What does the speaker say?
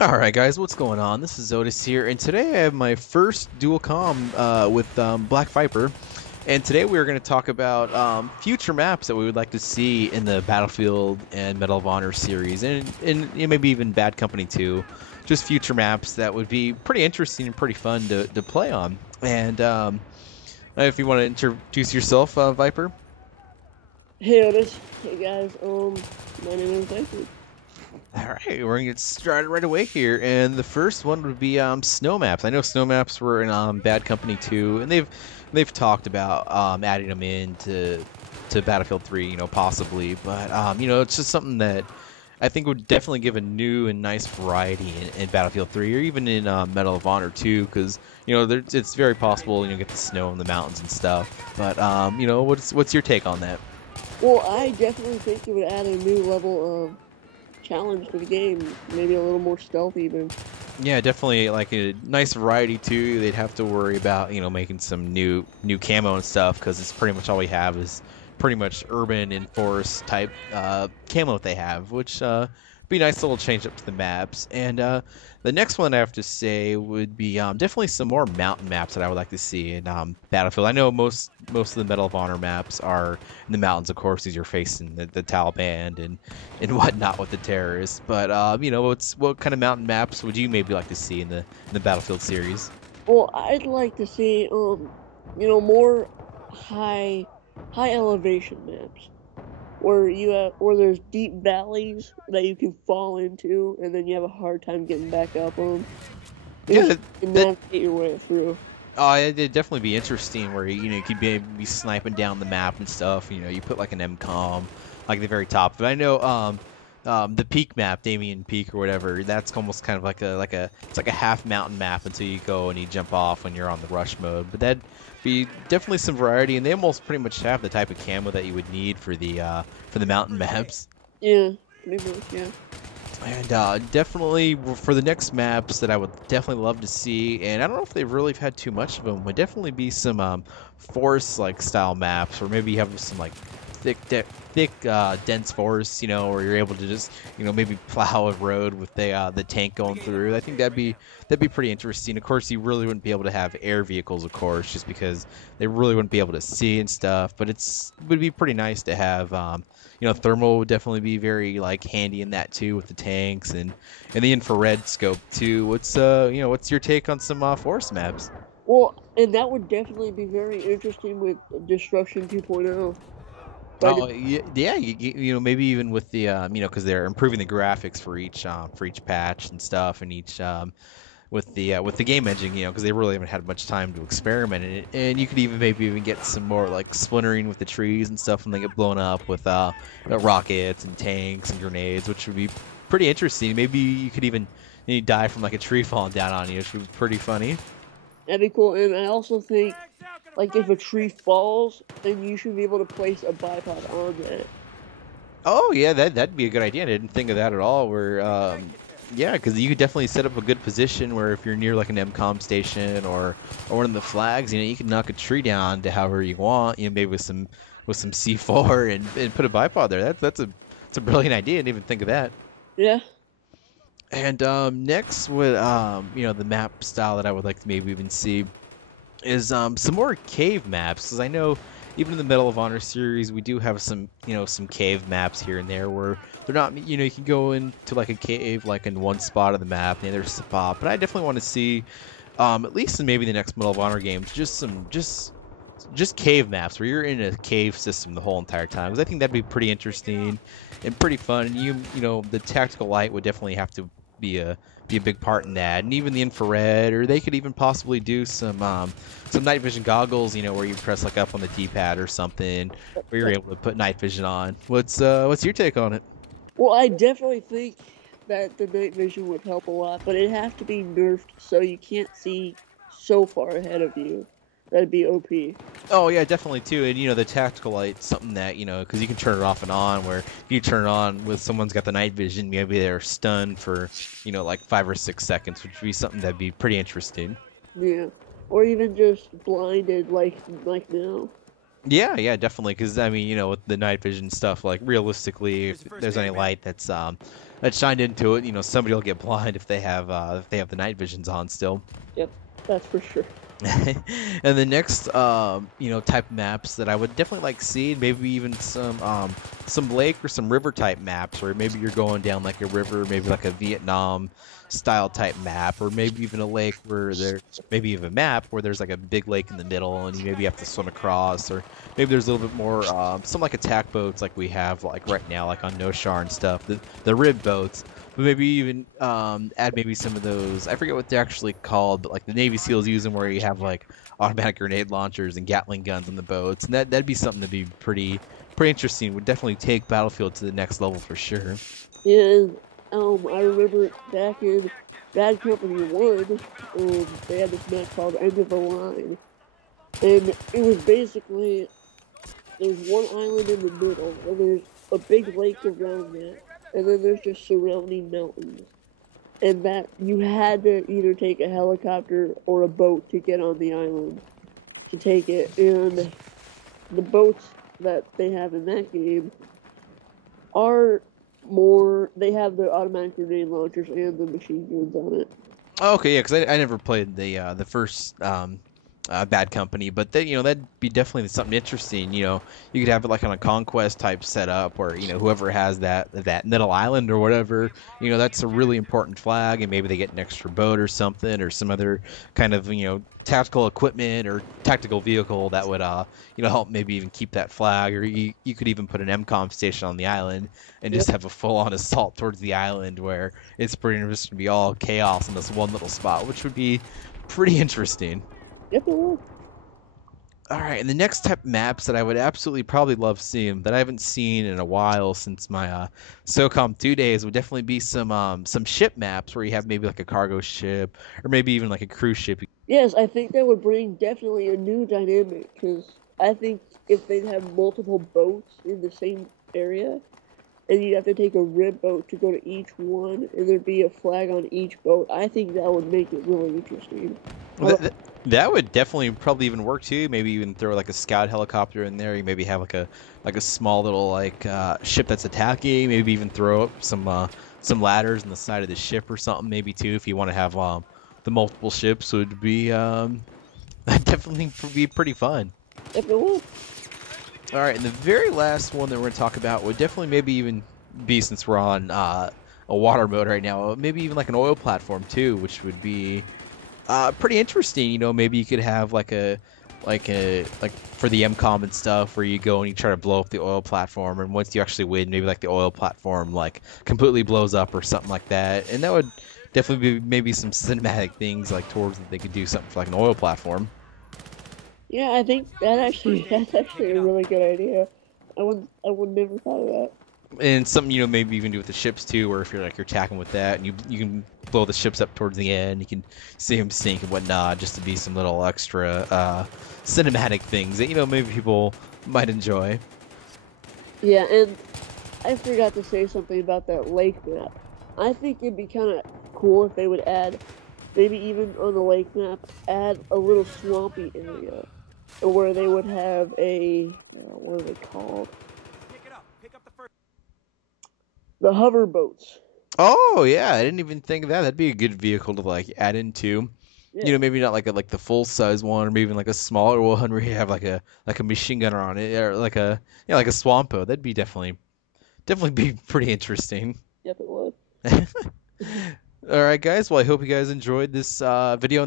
Alright guys, what's going on? This is Otis here, and today I have my first dual comm with Black Viper, and today we are going to talk about future maps that we would like to see in the Battlefield and Medal of Honor series, and you know, maybe even Bad Company 2. Just future maps that would be pretty interesting and pretty fun to play on. And if you want to introduce yourself, Viper. Hey Otis, hey guys, my name is Viper. All right, we're gonna get started right away here, and the first one would be snow maps. I know snow maps were in Bad Company 2, and they've talked about adding them in to Battlefield 3, you know, possibly, but you know, it's just something that I think would definitely give a new and nice variety in Battlefield 3, or even in Medal of Honor 2, because you know it's very possible you know get the snow in the mountains and stuff. But you know, what's your take on that? Well, I definitely think it would add a new level of challenge to the game, maybe a little more stealth even. Yeah, definitely like a nice variety too. They'd have to worry about, you know, making some new camo and stuff because it's pretty much all we have is pretty much urban and forest type camo that they have, which be a nice little change up to the maps. And the next one I have to say would be definitely some more mountain maps that I would like to see in Battlefield. I know most of the Medal of Honor maps are in the mountains, of course, as you're facing the Taliban and whatnot with the terrorists. But you know, what kind of mountain maps would you maybe like to see in the Battlefield series? Well, I'd like to see, more high, high elevation maps where there's deep valleys that you can fall into, and then you have a hard time getting back up on. Yeah, You can navigate your way through. it'd definitely be interesting where you know you could be sniping down the map and stuff. You know, you put like an MCOM like the very top. But I know the peak map, Damien Peak or whatever. That's almost kind of like a it's like a half mountain map until you go and you jump off when you're on the rush mode. But that'd be definitely some variety, and they almost pretty much have the type of camo that you would need for the mountain maps. Yeah, pretty much, yeah. And definitely for the next maps that I would definitely love to see, and I don't know if they've really had too much of them, would definitely be some forest like style maps, or maybe you have some like thick dense forests, you know, where you're able to just you know maybe plow a road with the tank going through. I think that'd be pretty interesting. Of course, you really wouldn't be able to have air vehicles, of course, just because they really wouldn't be able to see and stuff. But would be pretty nice to have. You know, thermal would definitely be very like handy in that too with the tanks and the infrared scope too. What's you know what's your take on some forest maps? Well, and that would definitely be very interesting with Destruction 2.0. But Oh yeah, yeah. You know maybe even with the you know because they're improving the graphics for each patch and stuff and each with the game engine, you know, because they really haven't had much time to experiment in it. And you could even maybe even get some more like splintering with the trees and stuff when they get blown up with rockets and tanks and grenades, which would be pretty interesting. Maybe you could even you die from like a tree falling down on you, which would be pretty funny. that'd be cool. And I also think, like, if a tree falls, then you should be able to place a bipod on that. Oh yeah, that'd be a good idea. I didn't think of that at all. Where yeah, because you could definitely set up a good position where if you're near like an MCOM station or one of the flags, you know, you can knock a tree down to however you want. You know, maybe with some C4 and put a bipod there. That's a brilliant idea. I didn't even think of that. Yeah. And next, with you know, the map style that I would like to maybe even see is some more cave maps, because I know even in the Medal of Honor series we do have some you know some cave maps here and there where they're not you know you can go into like a cave like in one spot of the map and there's a spot, but I definitely want to see at least in maybe the next Medal of Honor games just cave maps where you're in a cave system the whole entire time, because I think that'd be pretty interesting and pretty fun. And you know the tactical light would definitely have to be a big part in that, and even the infrared, or they could even possibly do some night vision goggles, you know, where you press like up on the D-pad or something, where you're able to put night vision on. What's your take on it? Well, I definitely think that the night vision would help a lot, but it'd have to be nerfed so you can't see so far ahead of you. That'd be OP. Oh yeah, definitely too. And you know the tactical light's something that you know because you can turn it off and on. Where if you turn it on with someone's got the night vision, maybe they're stunned for you know like 5 or 6 seconds, which would be something that'd be pretty interesting. Yeah. Or even just blinded like now. Yeah, yeah, definitely. Because I mean, you know, with the night vision stuff, like realistically, if there's any light that's that shined into it, somebody will get blind if they have the night visions on still. Yep, that's for sure. And the next type maps that I would definitely like seeing, maybe even some lake or some river type maps, where maybe you're going down like a river, maybe like a Vietnam style type map, or maybe even a lake where there maybe even a map where there's like a big lake in the middle and you maybe have to swim across, or maybe there's a little bit more some like attack boats like we have like right now like on No Shar and stuff, the rib boats. But maybe even add maybe some of those. I forget what they're actually called, but like the Navy SEALs use them, where you have like automatic grenade launchers and Gatling guns on the boats, and that'd be something to be pretty interesting. Would definitely take Battlefield to the next level for sure. And I remember back in Bad Company 1, they had this map called End of the Line. And it was basically, there's one island in the middle, and there's a big lake around that, and then there's just surrounding mountains. And that you had to either take a helicopter or a boat to get on the island to take it. And the boats that they have in that game are more, they have the automatic grenade launchers and the machine guns on it. Oh, okay, yeah, because I never played the first Bad Company, but that'd be definitely something interesting. You could have it like on a conquest type setup where whoever has that middle island or whatever, that's a really important flag, and maybe they get an extra boat or something, or some other kind of tactical equipment or tactical vehicle that would help maybe even keep that flag, or you could even put an MCOM station on the island and just Yep, have a full-on assault towards the island where it's pretty much going to be all chaos in this one little spot, which would be pretty interesting. yep, it was. All right, and the next type of maps that I would absolutely probably love seeing that I haven't seen in a while since my SOCOM 2 days would definitely be some ship maps where you have maybe like a cargo ship or maybe even like a cruise ship. Yes, I think that would bring definitely a new dynamic, because I think if they'd have multiple boats in the same area, and you'd have to take a rib boat to go to each one, and there'd be a flag on each boat, I think that would make it really interesting. That would definitely probably even work too. Maybe even throw like a scout helicopter in there. You maybe have like a small little like ship that's attacking. Maybe even throw up some ladders on the side of the ship or something. Maybe too if you want to have the multiple ships would be definitely be pretty fun. If it would. All right, and the very last one that we're gonna talk about would definitely maybe even be, since we're on a water mode right now, maybe even like an oil platform too, which would be pretty interesting. Maybe you could have like like for the MCOM and stuff, where you go and you try to blow up the oil platform, and once you actually win, maybe like the oil platform like completely blows up or something like that, and that would definitely be maybe some cinematic things like towards that they could do something for like an oil platform. Yeah, I think that's actually a really good idea. I would never thought of that. And something maybe you can do with the ships too, where if you're attacking with that, and you can blow the ships up towards the end, you can see them sink and whatnot, just to be some little extra cinematic things that maybe people might enjoy. Yeah, and I forgot to say something about that lake map. I think it'd be kind of cool if they would add, maybe even on the lake map, add a little swampy area where they would have what are they called? The hover boats. Oh yeah, I didn't even think of that. That'd be a good vehicle to like add into. Yeah, Maybe not like the full size one, or maybe even like a smaller one where you have like a machine gunner on it, or like a like a swampo. That'd be definitely be pretty interesting. yep, it would. All right, guys. Well, I hope you guys enjoyed this video.